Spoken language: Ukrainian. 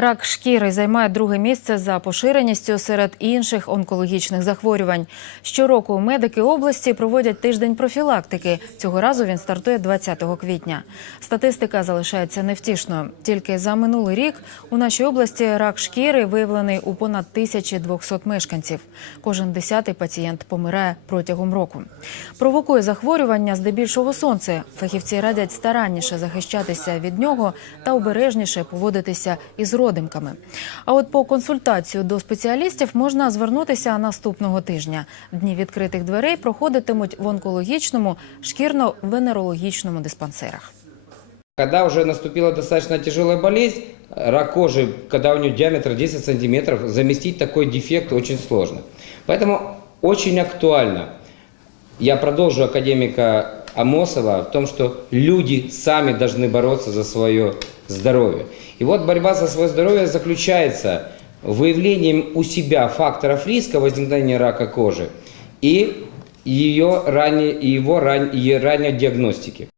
Рак шкіри займає друге місце за поширеністю серед інших онкологічних захворювань. Щороку медики області проводять тиждень профілактики. Цього разу він стартує 20 квітня. Статистика залишається невтішною. Тільки за минулий рік у нашій області рак шкіри виявлений у понад 1200 мешканців. Кожен десятий пацієнт помирає протягом року. Провокує захворювання здебільшого сонце. Фахівці радять старанніше захищатися від нього та обережніше поводитися із родимками. А от по консультацію до спеціалістів можна звернутися наступного тижня. Дні відкритих дверей проходитимуть в онкологічному, шкірно-венерологічному диспансерах. Когда уже наступила достаточно тяжелая болезнь, рак кожи, когда у нее диаметр 10 сантиметров, заместить такой дефект очень сложно. Поэтому очень актуально. Я продолжу академика Амосова в том, что люди сами должны бороться за свое здоровье. И вот борьба за свое здоровье заключается выявлением у себя факторов риска возникновения рака кожи и ее ранней, и его ран, и ранней диагностики.